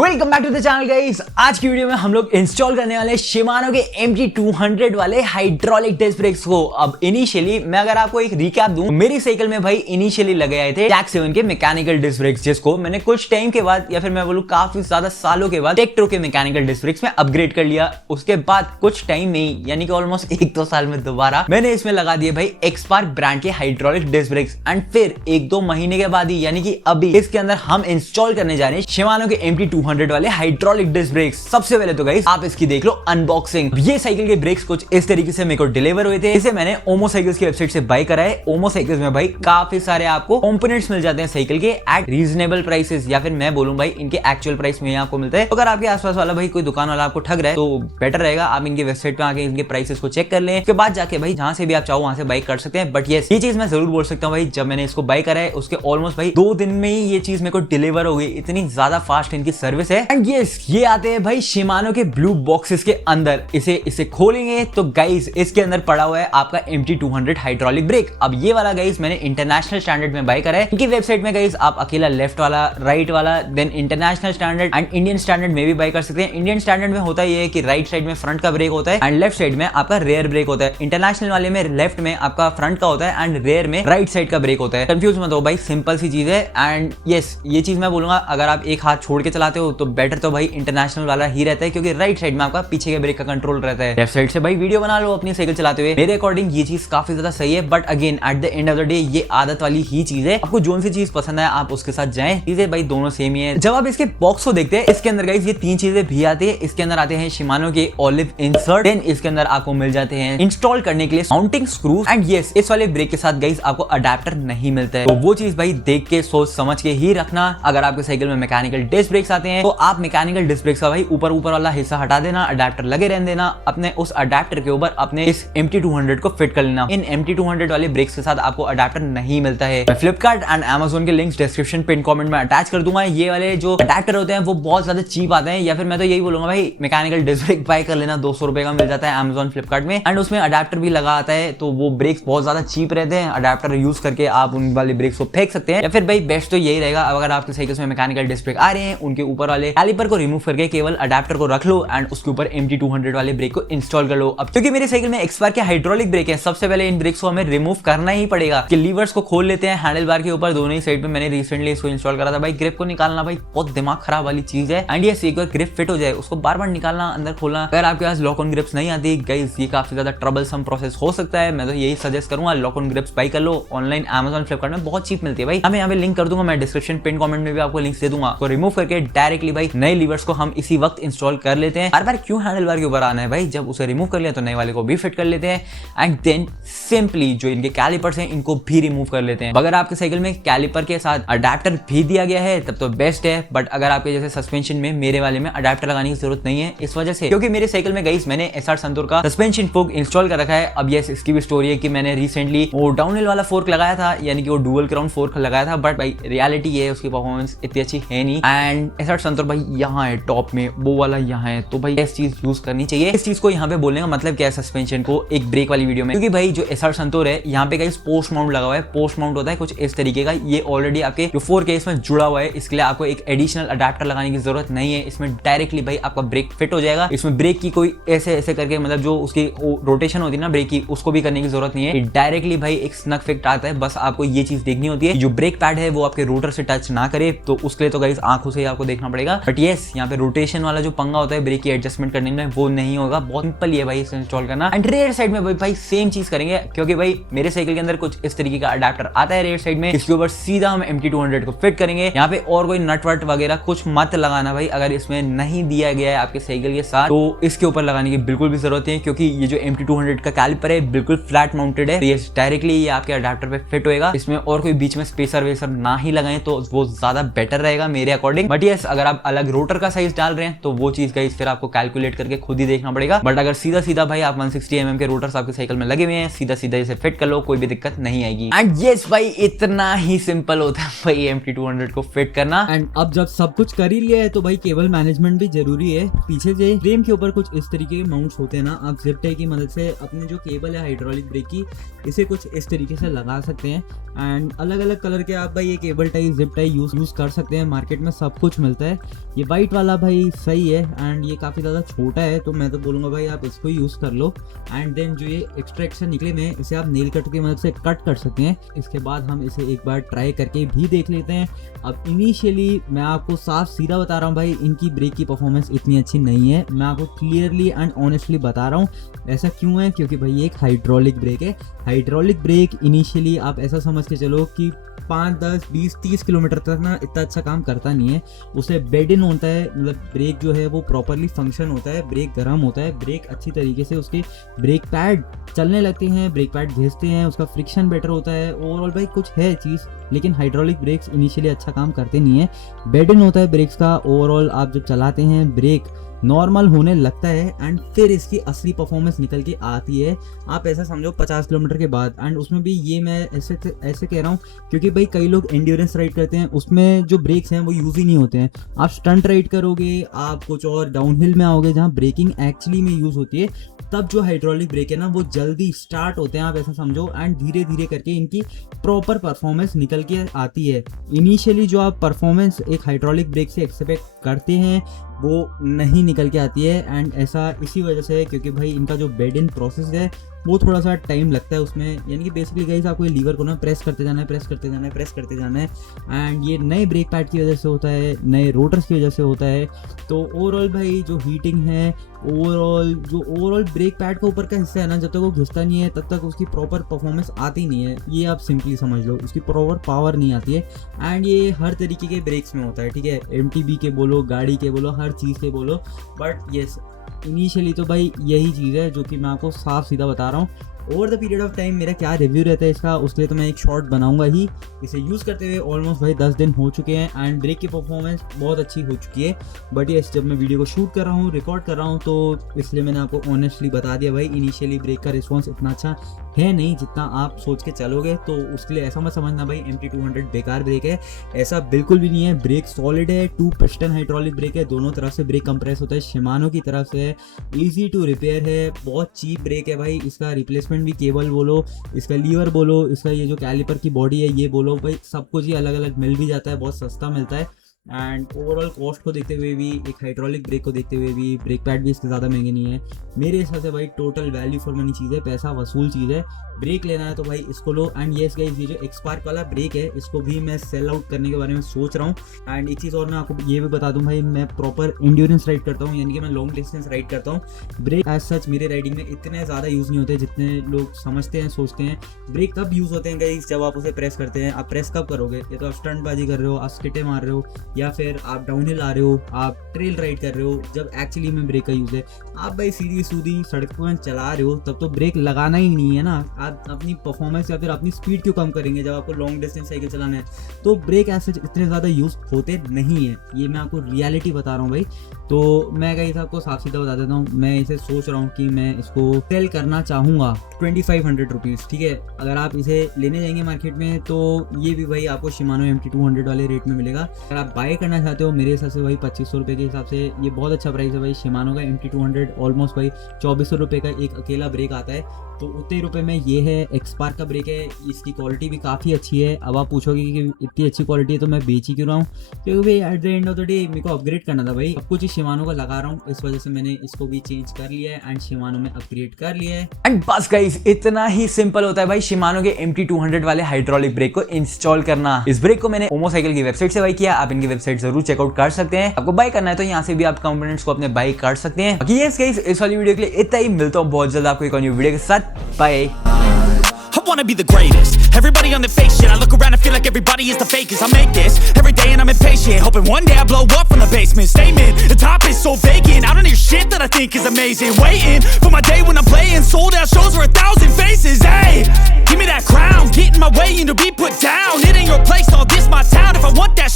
Welcome back to the channel guys. आज की video में हम लोग इंस्टॉल करने वाले शिमानो के MT200 वाले हाइड्रोलिक डिस्क ब्रेक्स को। अब इनिशियली मैं अगर आपको एक रिकैप दूं, मेरी साइकिल में भाई इनिशियली लगे आए थे टैक 7 के मैकेनिकल डिस्क ब्रेक्स, जिसको मैंने कुछ टाइम के बाद या फिर मैं बोलूं काफी ज्यादा सालों के बाद टेक्ट्रो के मैकेनिकल डिस्क ब्रेक्स में अपग्रेड कर लिया। उसके बाद कुछ टाइम में ही यानी कि ऑलमोस्ट 1-2 साल में दोबारा मैंने इसमें लगा दिए भाई एक्सपार्क ब्रांड के हाइड्रोलिक डिस्क ब्रेक्स। एंड फिर 1-2 महीने के बाद ही यानी कि अभी इसके अंदर हम इंस्टॉल करने जा रहे हैं शिमानो के MT200 वाले हाइड्रोलिक डिस्क ब्रेक्स। सबसे पहले तो गाइस आप इसकी देख लो अनबॉक्सिंग। ये साइकिल के ब्रेक्स कुछ इस तरीके से मेरे को डिलीवर हुए थे। इसे मैंने ओमो साइकिल्स की वेबसाइट से बाय करा है। ओमो साइकिल्स में भाई काफी सारे आपको कंपोनेंट्स मिल जाते हैं साइकिल के एट रीजनेबल प्राइसेस, या फिर मैं बोलूं भाई इनके एक्चुअल प्राइस में आपको मिलता है। अगर आपके आसपास वाला भाई कोई दुकान वाला आपको ठग रहा है तो बेटर रहेगा आप इनकी वेबसाइट पे आके इनके प्राइसेस को चेक कर लें। उसके बाद जाके भाई जहां से भी आप चाहो वहां से बाय कर सकते हैं। बट ये चीज मैं जरूर बोल सकता हूँ भाई, जब मैंने इसको बाय करा है उसके ऑलमोस्ट भाई 2 दिन में ही ये चीज मेरे को डिलीवर हो गई। इतनी ज्यादा फास्ट इनकी सर्विस है। एंड ये आते हैं भाई शिमानो के ब्लू बॉक्सेस के अंदर। इसे खोलेंगे तो गाइस इसके अंदर पड़ा हुआ है आपका MT200 हाइड्रोलिक ब्रेक। अब ये वाला गाइस मैंने इंटरनेशनल स्टैंडर्ड में बाय करा है। इनकी वेबसाइट में गाइस आप अकेला लेफ्ट वाला, राइट वाला, then international standard and Indian standard में भी बाय कर सकते हैं। इंडियन स्टैंडर्ड में होता है कि राइट साइड में फ्रंट का ब्रेक होता है एंड लेफ्ट साइड में आपका रेयर ब्रेक होता है। इंटरनेशनल वाले में लेफ्ट में आपका फ्रंट का होता है एंड रेयर में राइट साइड का ब्रेक होता है। कंफ्यूज मत हो भाई, सिंपल सी चीज है। एंड यस ये चीज मैं बोलूंगा अगर आप एक हाथ छोड़ के चलाते हो तो बेटर तो भाई इंटरनेशनल वाला ही रहता है, क्योंकि राइट साइड में आपका पीछे के ब्रेक का कंट्रोल रहता है। लेफ्ट साइड से भाई वीडियो बना लो अपनी साइकिल चलाते हुए। मेरे अकॉर्डिंग ये चीज काफी ज्यादा सही है। But again at the end of the day ये आदत वाली ही चीज है। आपको जोन सी चीज पसंद है आप उसके साथ जाएं। चीजें भाई दोनों सेम ही है। जब आप इसके बॉक्स को देखते हैं इसके अंदर गाइस ये 3 चीजें भी आती है। इसके अंदर आते हैं शिमानो के ऑलिव इंसर्ट, देन इसके अंदर आपको मिल जाते हैं इंस्टॉल करने के लिए माउंटिंग स्क्रूज एंड यस इस वाले ब्रेक के साथ गाइस आपको अडेप्टर नहीं मिलता है। तो वो चीज भाई देख के सोच समझ के ही रखना। अगर आपके साइकिल में मैकेनिकल डिस्क ब्रेक्स आते हैं तो आप मैकेनिकल डिस्क ब्रेक्स का भाई ऊपर वाला हिस्सा हटा देना, अडेप्टर लगे रहने देना। अपने उस अडेप्टर के ऊपर अपने इस MT200 को फिट कर लेना। इन MT200 वाले ब्रेक्स के साथ आपको अडेप्टर नहीं मिलता है। मैं फ्लिपकार्ट एंड Amazon के लिंक्स डिस्क्रिप्शन पिन कमेंट में अटैच कर दूंगा। ये वाले जो अडेप्टर होते हैं वो बहुत ज्यादा चीप आते हैं, या फिर मैं तो यही बोलूंगा भाई मैकेनिकल डिस्क ब्रेक बाय कर लेना। 200 रुपए का मिल जाता है Amazon फ्लिपकार्ट में एंड उसमें अडेप्टर भी लगा आता है। तो वो ब्रेक्स बहुत ज्यादा चीप रहते हैं। अडेप्टर यूज करके आप उन वाले ब्रेक्स को फेंक सकते हैं, या फिर भाई बेस्ट तो यही रहेगा अगर आपके साइकिल में मैकेनिकल डिस्क ब्रेक आ रहे हैं उनके ऊपर वाले कैलिपर को रिमूव करके केवल अडेप्टर को रख लो एंड उसके ऊपर MT200 वाले ब्रेक को इंस्टॉल कर लो। अब क्योंकि मेरी साइकिल में एक्सपार्क के हाइड्रोलिक ब्रेक है, सबसे पहले इन ब्रेक्स को हमें रिमूव करना ही पड़ेगा। कि लीवर्स को खोल लेते हैं हैंडल बार के ऊपर दोनों ही साइड पे। मैंने रिसेंटली इसको इंस्टॉल करा था भाई। ग्रिप को निकालना भाई बहुत दिमाग खराब वाली चीज है। एंड ये एक बार ग्रिप फिट हो जाए उसको बार बार निकालना, अंदर खोलना। अगर आपके पास लॉक ऑन ग्रिप्स नहीं आती गाइस ये काफी ज्यादा ट्रबलसम प्रोसेस हो सकता है। मैं तो यही सजेस्ट करूंगा लॉक ऑन ग्रिप्स बाय कर लो। ऑनलाइन Amazon फ्लिपकार्ट में बहुत चीप मिलती है भाई। हमें यहाँ पे लिंक कर दूंगा, मैं डिस्क्रिप्शन पिन कमेंट में भी आपको लिंक्स दे दूंगा। तो रिमूव करके डायरेक्टली भाई नए लीवर्स को हम इसी वक्त इंस्टॉल कर लेते हैं। बार बार क्यों हैंडल बार के ऊपर आना है भाई, जब उसे रिमूव कर लिया तो नए वाले को भी फिट कर लेते हैं। एंड देन सिंपली जो इनके कैलिपर्स हैं इनको भी रिमूव कर लेते हैं। अगर आपके साइकिल में कैलिपर के साथ अडेप्टर भी दिया गया है तब तो बेस्ट है। बट अगर आपके जैसे सस्पेंशन में मेरे वाले में अडेप्टर लगाने की जरूरत नहीं है, इस वजह से क्योंकि मेरे साइकिल में गाइस मैंने SR संतूर का सस्पेंशन फोर्क इंस्टॉल कर रखा है। अब यस इसकी भी स्टोरी है कि मैंने रिसेंटली वो डाउनहिल वाला फोर्क लगाया था, यानी कि वो डुअल क्राउन फोर्क लगाया था। बट भाई रियलिटी ये है उसकी परफॉर्मेंस इतनी अच्छी है नहीं। एंड SR संतूर भाई यहाँ है टॉप में, वो वाला यहाँ है। तो भाई इस चीज यूज करनी चाहिए। इस चीज को यहाँ पे बोलने का मतलब क्या है सस्पेंशन को एक ब्रेक वाली वीडियो में, क्योंकि भाई जो SR संतूर है यहाँ पे गाइस पोस्ट माउंट लगा हुआ है। पोस्ट माउंट होता है कुछ इस तरीके का। ये ऑलरेडी आपके जो 4K इसमें जुड़ा हुआ है, इसके लिए आपको एक एडिशनल अडेप्टर लगाने की जरूरत नहीं है। इसमें डायरेक्टली भाई आपका ब्रेक फिट हो जाएगा। इसमें ब्रेक की कोई ऐसे करके मतलब जो उसकी रोटेशन होती है ना ब्रेक की, उसको भी करने की जरूरत नहीं है। डायरेक्टली भाई एक स्नग फिट आता है। बस आपको ये चीज देखनी होती है जो ब्रेक पैड है वो आपके रोटर से टच ना करे। तो उसके लिए तो गाइस आंखों से आपको देखना पड़ेगा। बट यस यहाँ पे रोटेशन वाला जो पंगा होता है ब्रेक की एडजस्टमेंट करने में वो नहीं होगा। बहुत सिंपल है भाई इसे इंस्टॉल करना। एंड रेयर साइड में भाई सेम चीज करेंगे, क्योंकि भाई मेरे साइकिल के अंदर कुछ इस तरीके का अडेप्टर आता है रेयर साइड में। इसके ऊपर सीधा हम MT200 को फिट करेंगे। यहाँ पे और कोई नट वट वगैरह कुछ मत लगाना भाई। अगर इसमें नहीं दिया गया है आपके साइकिल के साथ तो इसके ऊपर लगाने की बिल्कुल भी जरूरत है, क्योंकि ये जो MT200 का कैलिपर है बिल्कुल फ्लैट माउंटेड है। तो ये डायरेक्टली ये आपके अडेप्टर पे फिट होएगा। इसमें और कोई बीच में स्पेसर वेसर ना ही लगाएं तो वो ज्यादा बेटर रहेगा मेरे अकॉर्डिंग। बट यस अगर आप अलग रोटर का साइज डाल रहे हैं तो वो चीज गाइस फिर आपको कैलकुलेट करके खुद ही देखना पड़ेगा। बट अगर सीधा भाई आप 160 mm के रोटर्स आपके साइकिल में लगे हुए हैं, सीधा इसे फिट कर लो, कोई भी दिक्कत नहीं आएगी। एंड यस भाई इतना ही सिंपल होता है भाई MT200 को फिट करना। एंड अब जब सब कुछ कर ही लिया है तो भाई केबल मैनेजमेंट भी जरूरी है। पीछे से फ्रेम के ऊपर कुछ इस तरीके के माउंट्स होते हैं ना, आप जिप टाई की मदद से अपने जो केबल है हाइड्रोलिक ब्रेक की इसे कुछ इस तरीके से लगा सकते हैं। एंड अलग अलग कलर के आप भाई ये cable tie zip tie use कर सकते हैं। मार्केट में सब कुछ मिलता है। ये वाइट वाला भाई सही है एंड ये काफ़ी ज़्यादा छोटा है, तो मैं तो बोलूँगा भाई आप इसको ही यूज़ कर लो। एंड देन जो ये एक्सट्रैक्शन निकले में इसे आप नेल कट की मदद से कट कर सकते हैं। इसके बाद हम इसे एक बार ट्राई करके भी देख लेते हैं। अब इनिशियली मैं आपको साफ सीधा बता रहा हूँ भाई, इनकी ब्रेक की परफॉर्मेंस इतनी अच्छी नहीं है। मैं आपको क्लियरली एंड ऑनेस्टली बता रहा हूँ। ऐसा क्यों है? क्योंकि भाई ये एक हाइड्रोलिक ब्रेक है। हाइड्रोलिक ब्रेक इनिशियली आप ऐसा समझ के चलो कि 5, 10, 20, 30 किलोमीटर तक ना इतना अच्छा काम करता नहीं है। उसे बेड इन होता है, मतलब ब्रेक जो है वो प्रॉपरली फंक्शन होता है, ब्रेक गर्म होता है, ब्रेक अच्छी तरीके से उसके ब्रेक पैड चलने लगते हैं, ब्रेक पैड घिसते हैं, उसका फ्रिक्शन बेटर होता है। ओवरऑल भाई कुछ है चीज़, लेकिन हाइड्रोलिक ब्रेक्स इनिशियली अच्छा काम करते नहीं है। बेड इन होता है ब्रेक्स का। ओवरऑल आप जब चलाते हैं ब्रेक नॉर्मल होने लगता है एंड फिर इसकी असली परफॉर्मेंस निकल के आती है। आप ऐसा समझो 50 किलोमीटर के बाद। एंड उसमें भी ये मैं ऐसे कह रहा हूँ क्योंकि भाई कई लोग एंड्योरेंस राइड करते हैं, उसमें जो ब्रेक्स हैं वो यूज़ ही नहीं होते हैं। आप स्टंट राइड करोगे, आप कुछ और डाउनहिल में आओगे जहाँ ब्रेकिंग एक्चुअली में यूज़ होती है, तब जो हाइड्रोलिक ब्रेक है ना वो जल्दी स्टार्ट होते हैं, आप ऐसा समझो। एंड धीरे धीरे करके इनकी प्रॉपर परफॉर्मेंस निकल के आती है। इनिशियली जो आप परफॉर्मेंस एक हाइड्रोलिक ब्रेक से एक्सपेक्ट करते हैं वो नहीं निकल के आती है। एंड ऐसा इसी वजह से है क्योंकि भाई इनका जो बेड इन प्रोसेस है वो थोड़ा सा टाइम लगता है उसमें। यानी कि बेसिकली गाइस आपको ये लीवर को ना प्रेस करते जाना है, प्रेस करते जाना है, प्रेस करते जाना है। एंड ये नए ब्रेक पैड की वजह से होता है, नए रोटर्स की वजह से होता है। तो ओवरऑल भाई जो हीटिंग है, ओवरऑल ब्रेक पैड का ऊपर का हिस्सा है ना, जब तक वो घिसता नहीं है तब तक उसकी प्रॉपर परफॉर्मेंस आती नहीं है। ये आप सिंपली समझ लो, उसकी प्रॉपर पावर नहीं आती है। एंड ये हर तरीके के ब्रेक्स में होता है, ठीक है, MTB के बोलो, गाड़ी के बोलो, हर चीज़ के बोलो। बट येस इनिशियली तो भाई यही चीज़ है जो कि मैं आपको साफ सीधा बता रहा हूँ। Over the period of time मेरा क्या रिव्यू रहता है इसका, उसके लिए तो मैं एक शॉर्ट बनाऊंगा ही। इसे यूज़ करते हुए ऑलमोस्ट भाई 10 दिन हो चुके हैं एंड ब्रेक की परफॉर्मेंस बहुत अच्छी हो चुकी है। बट ये जब मैं वीडियो को शूट कर रहा हूँ, रिकॉर्ड कर रहा हूँ, तो इसलिए मैंने आपको ऑनेस्टली बता दिया भाई, इनिशियली ब्रेक का रिस्पॉन्स इतना अच्छा है नहीं जितना आप सोच के चलोगे। तो उसके लिए ऐसा मत समझना भाई MT200 बेकार ब्रेक है, ऐसा बिल्कुल भी नहीं है। ब्रेक सॉलिड है, 2 पिस्टन हाइड्रोलिक ब्रेक है, दोनों तरफ से ब्रेक कंप्रेस होता है, शिमानो की तरफ से है, ईजी टू रिपेयर है, बहुत चीप ब्रेक है भाई। इसका रिप्लेसमेंट भी केबल बोलो, इसका लीवर बोलो, इसका ये जो कैलिपर की बॉडी है ये बोलो, भाई सब कुछ ही अलग अलग मिल भी जाता है, बहुत सस्ता मिलता है। एंड ओवरऑल कॉस्ट को देखते हुए भी, एक हाइड्रोलिक ब्रेक को देखते हुए भी, ब्रेक पैड भी इसके ज़्यादा महंगे नहीं है मेरे हिसाब से भाई। टोटल वैल्यू फॉर मनी चीज़ है, पैसा वसूल चीज़ है। ब्रेक लेना है तो भाई इसको लो। एंड येस गाइस, ये जो एक्सपार्क वाला ब्रेक है इसको भी मैं सेल आउट करने के बारे में सोच रहा हूँ। एंड एक चीज़ और मैं आपको ये भी बता दूँ भाई, मैं प्रॉपर एंड्योरेंस राइड करता हूँ, यानी कि मैं लॉन्ग डिस्टेंस राइड करता हूँ। ब्रेक एज सच मेरे राइडिंग में इतने ज़्यादा यूज़ नहीं होते जितने लोग समझते हैं, सोचते हैं। ब्रेक कब यूज़ होते हैं गाइस, जब आप उसे प्रेस करते हैं। आप प्रेस कब करोगे? या तो आप स्टंटबाजी कर रहे हो, आप स्किटे मार रहे हो, या फिर आप डाउनहिल आ रहे हो, आप ट्रेल राइड कर रहे हो, जब एक्चुअली में ब्रेक का यूज़ है। आप भाई सीधी सूधी सड़क पर चला रहे हो तब तो ब्रेक लगाना ही नहीं है ना। आप अपनी परफॉर्मेंस या फिर अपनी स्पीड क्यों कम करेंगे जब आपको लॉन्ग डिस्टेंस साइकिल चलाना है? तो ब्रेक ऐसे इतने ज़्यादा यूज़ होते नहीं है, ये मैं आपको रियलिटी बता रहा हूँ भाई। तो मैं गाइस आपको साफ सीधा बता देता हूँ, मैं इसे सोच रहा हूँ कि मैं इसको सेल करना चाहूँगा 2500 रुपीज़, ठीक है। अगर आप इसे लेने जाएंगे मार्केट में तो ये भी भाई आपको शिमानो MT200 वाले रेट में मिलेगा। अगर आप बाय करना चाहते हो मेरे हिसाब से भाई 2500 रुपये के हिसाब से ये बहुत अच्छा प्राइस है भाई। शिमानो का MT200 ऑलमोस्ट भाई 2400 रुपये का एक अकेला ब्रेक आता है, तो उतने ही रुपये में ये है। एक्सपार्क का ब्रेक है, इसकी क्वालिटी भी काफ़ी अच्छी है। अब आप पूछोगे कि इतनी अच्छी क्वालिटी है तो मैं बेच ही क्यों रहा हूँ? क्योंकि भाई at the end of the day मेरे को अपग्रेड करना था भाई। अब कुछ शिमानो का लगा रहा हूँ, इस वजह से मैंने इसको भी चेंज कर लिया है एंड शिमानो में अपग्रेड कर लिया है। एंड बस गाइस इतना ही सिंपल होता है भाई शिमानो के MT200 वाले हाइड्रोलिक ब्रेक को इंस्टॉल करना। इस ब्रेक को मैंने ओमोसाइकिल की वेबसाइट से बाय किया, आप इनकी वेबसाइट जरूर चेकआउट कर सकते हैं। आपको बाय करना है तो यहाँ से भी आप कंपोनेंट्स को अपने बाय कर सकते हैं। बाकी यस गाइस, इस वाली वीडियो के लिए इतना ही। मिलता हूँ बहुत जल्द आपको एक और न्यू वीडियो के साथ। Bye. I wanna be the greatest. Everybody on the fake shit. I look around and feel like everybody is the fakest. I make this every day and I'm impatient, hoping one day I blow up from the basement. Statement, the top is so vacant. I don't hear shit that I think is amazing. Waiting for my day when I'm playing sold out shows for 1,000 faces. Hey, give me that crown, get in my way and to be put down. It ain't your place, all this my town. If I want that